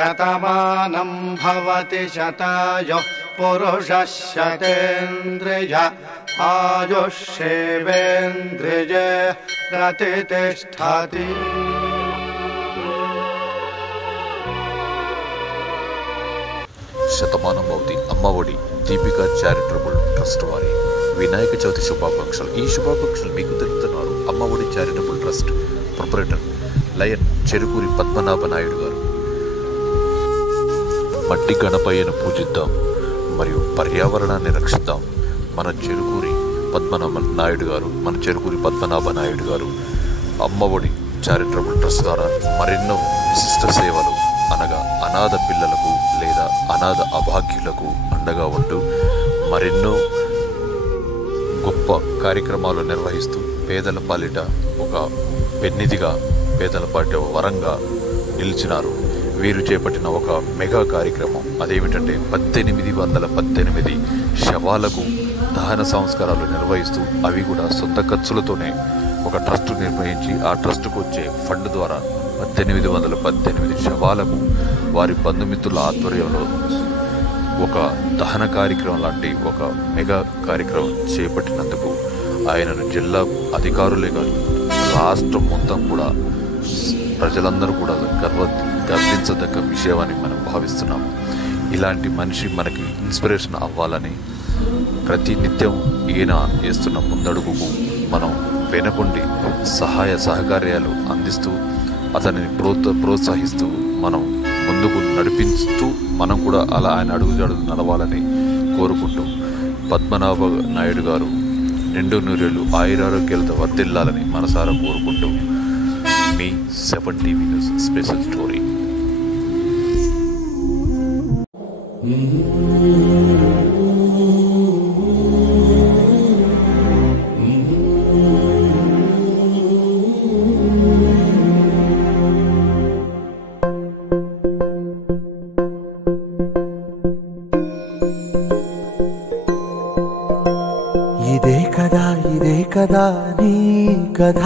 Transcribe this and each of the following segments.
Shatamanam Bhavati శతాయుః పురుషः శతేంద్రియ ఆయుష్యేవేంద్రియే ప్రతిష్ఠతి. Shatamanam Bhavati Amma Vodi Deepika charitable trust వారి వినాయక చవితి శుభాకాంక్షలు. ఈ శుభాకాంక్షలు మీకు తెలుపుతున్నారు Ammaodi charitable trust proprietor lion Cherukuri Padmanabha Naidu garu. మట్టి గణపయ్యను పూజిద్దాం మరియు పర్యావరణాన్ని రక్షిద్దాం. మన చెరుకూరి పద్మనాభ నాయుడు గారు అమ్మఒడి చారిటబుల్ ట్రస్ట్ ద్వారా మరెన్నో విశిష్ట సేవలు అనగా అనాథ పిల్లలకు లేదా అనాథ అభాగ్యులకు అండగా ఉంటూ మరెన్నో గొప్ప కార్యక్రమాలు నిర్వహిస్తూ పేదల పాలిట ఒక పెన్నిధిగా, పేదల పాలిట వరంగా నిలిచినారు. వీరు చేపట్టిన ఒక మెగా కార్యక్రమం అదేమిటంటే 1818 శవాలకు దహన సంస్కారాలు నిర్వహిస్తూ అవి కూడా సొంత ఖర్చులతోనే ఒక ట్రస్ట్ నిర్వహించి ఆ ట్రస్టుకు వచ్చే ఫండ్ ద్వారా 1818 శవాలకు వారి బంధుమిత్రుల ఆధ్వర్యంలో ఒక దహన కార్యక్రమం లాంటి ఒక మెగా కార్యక్రమం చేపట్టినందుకు ఆయనను జిల్లా అధికారులే కాదు రాష్ట్రం మొత్తం కూడా ప్రజలందరూ కూడా గర్వించదగ్గ విషయమని మనం భావిస్తున్నాం. ఇలాంటి మనిషి మనకి ఇన్స్పిరేషన్ అవ్వాలని ప్రతి నిత్యం ఈయన చేస్తున్న ముందడుగుకు మనం వెనకుండి సహాయ సహకార్యాలు అందిస్తూ అతనిని ప్రోత్సహిస్తూ మనం ముందుకు నడిపిస్తూ మనం కూడా అలా ఆయన అడుగుజాడులు నడవాలని కోరుకుంటూ పద్మనాభ నాయుడు గారు నిండు నూరేళ్లు ఆయురారోగ్యాలతో వర్ధిల్లాలని మనసారా కోరుకుంటూ మీ 7 టీవీ న్యూస్ స్పెషల్ స్టోరీ. ఇదే కదా నీ కథ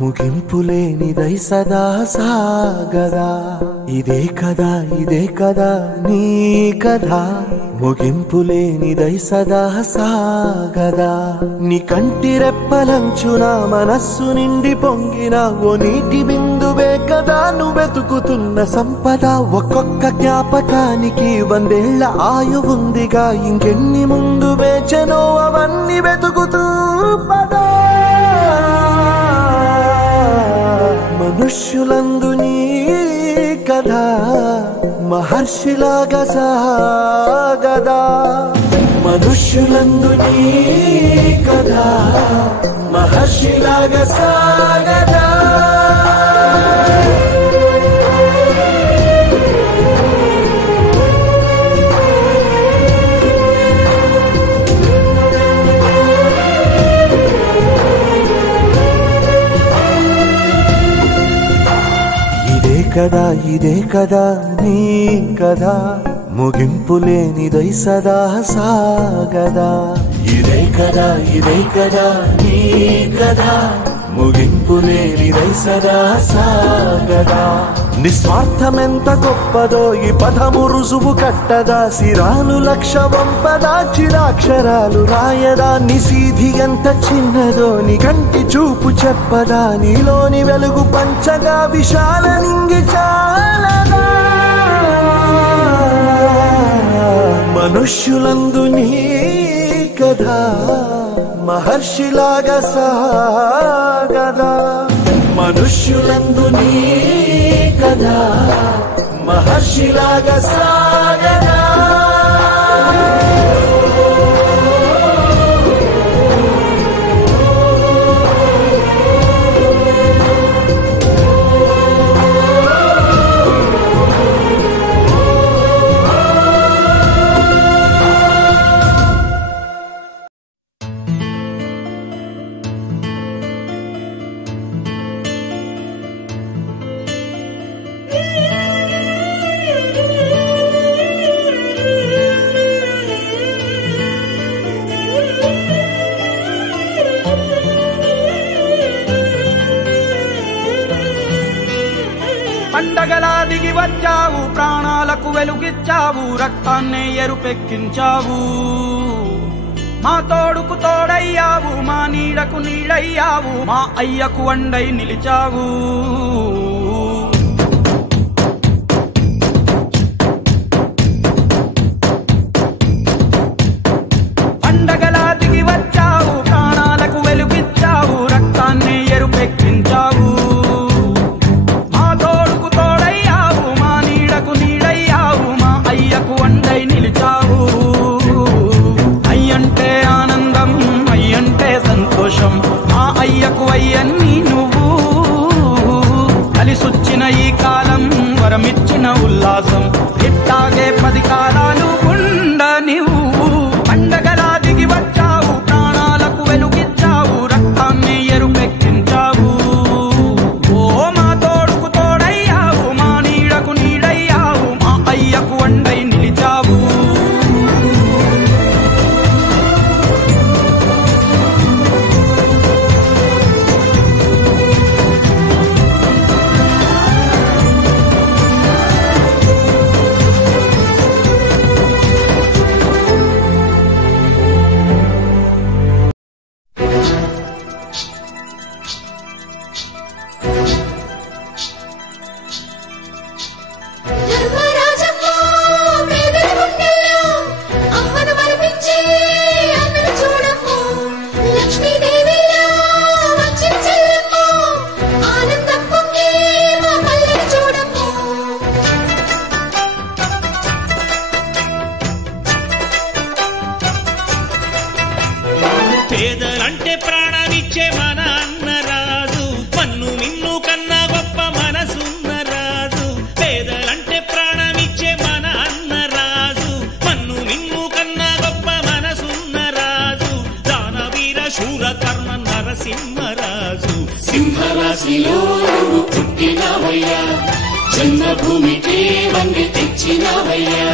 ముగింపులేనిదై సదా సాగదా. ఇదే కదా నీ కథ ముగింపులేనిదై సదా సాగదా. నీ కంటి రెప్పలంచున మనస్సు నిండి పొంగిన ఓ నీటి బిందువే కదా నువ్వెతుకుతున్న సంపద. ఒక్కొక్క జ్ఞాపకానికి 100 ఏళ్ల ఆయువుందిగా, ఇంకెన్ని ముందు వేచనో అవన్నీ వెతుకుతూ పదా. మనుష్యులందు నీ కథ మహర్షిలాగా సాగదా. మనుష్యులందు నీ కథ మహర్షిలాగా సాగదా. ఇదే కదా నీ కథ ముగింపులేనిదై సదా సాగదా. ఇదే కదా నీ కథ ముగింపులేనిదై సదా సాగదా. నిస్వార్థమెంత గొప్పదో ఈ పదము రుజువు కట్టదా. సిరాలు లక్ష వంపదా, చిరాక్షరాలు రాయదా. నిసీధి ఎంత చిన్నదో నీ కంటి చూపు చెప్పదా. నీలోని వెలుగు పంచగా విశాల నింగి చాలదా. మనుష్యులందు నీ కథ మహర్షిలాగా సాగదా. మనుష్యులందు నీ కథ మహర్షిలాగా సాగదా. పండగలా దిగి వచ్చావు, ప్రాణాలకు వెలుగిచ్చావు, రక్తాన్నే ఎరుపెక్కించావు. మా తోడుకు తోడయ్యావు, మా నీడకు నీడయ్యావు, మా అయ్యకు అండై నిలిచావు. పండగలా దిగి వచ్చావు, ప్రాణాలకు వెలుగిచ్చావు, రక్తాన్నే ఎరుపెక్కించావు. మా తోడుకు తోడయ్యావు, మా నీడకు నీడయ్యావు, మా అయ్యకు అండై నిలిచావు. అయ్యంటే ఆనందం, అయ్యంటే సంతోషం, మా అయ్యకు అయ్యన్ని నువ్వు. కలిసొచ్చిన ఈ కాలం వరమిచ్చిన ఉల్లాసం, ఇట్టాగే 10 కాలాలు ఉండనివ్వు. పండగలా దిగి వచ్చావు, ప్రాణాలకు వెలుగిచ్చావు, రక్తాన్ని ఎరుపెక్కించావు. ఓ మా తోడుకు తోడయ్యావు, మా నీడకు నీడయ్యావు, మా అయ్యకు అండై నిలిచావు. పేదలంటే ప్రాణమిచ్చే మన అన్నరాజు, మన్ను మిన్ను కన్నా గొప్ప మనసున్న రాజు. పేదలంటే ప్రాణమిచ్చే మన అన్నరాజు, మన్ను మిన్ను కన్నా గొప్ప మనసున్న రాజు. దానవీర శూర కర్ణ నరసింహరాజు. సింహరాశిలో నువ్వు పుట్టినవయ్యా, జన్మభూమికి వండి తెచ్చినవయ్యా.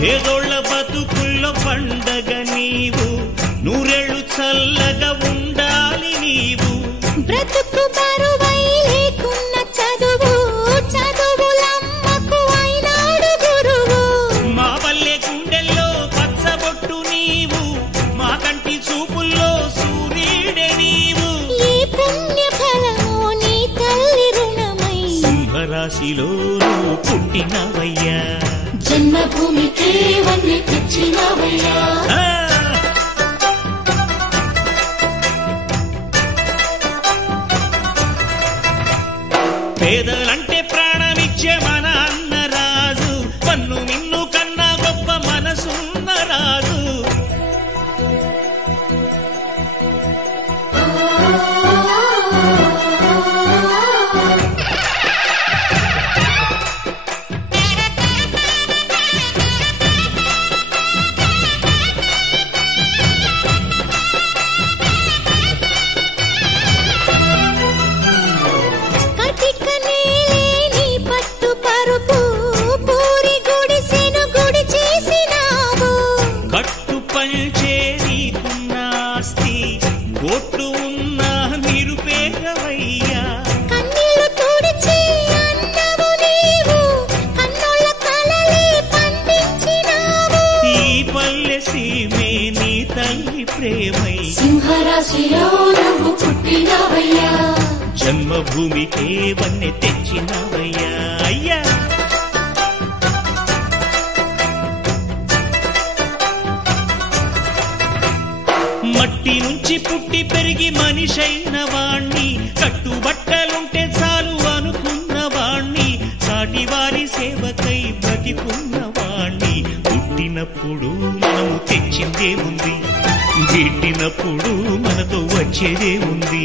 పేదోళ్ళ బతుకుల్లో పండగ నీవు, నూరేళ్లు చల్లగా ఉండాలి నీవు. బ్రతుకు బరువై లేకున్న చదువు, చదువులమ్మకు అయినాడు గురువు. మా పల్లె గుండెల్లో పచ్చబొట్టు నీవు, మా కంటి చూపుల్లో సూర్యుడే నీవు. ఈ పుణ్య ఫలము నీ తల్లి రుణమై సింహరాశిలో నువ్వు పుట్టినవయ్యా, జన్మభూమికి వండి తెచ్చినవయ్యా. పేదలంటే ప్రాణమిచ్చే మన అన్నరాజు, పన్ను మిన్ను కన్నా గొప్ప మనసున్న రాజు. సింహరాశిలో నువ్వు పుట్టినవయ్యా, జన్మభూమికే వన్నె తెచ్చినవయ్యా. అయ్యా మట్టి నుంచి పుట్టి పెరిగి మనిషైన వాణ్ణి, కట్టుబట్టలుంటే చాలు అనుకున్న వాణ్ణి, సాటి వారి సేవకై బ్రతికున్న పెట్టినప్పుడు మనము తెచ్చిందే ఉంది, గిట్టినప్పుడు మనతో వచ్చేదే ఉంది.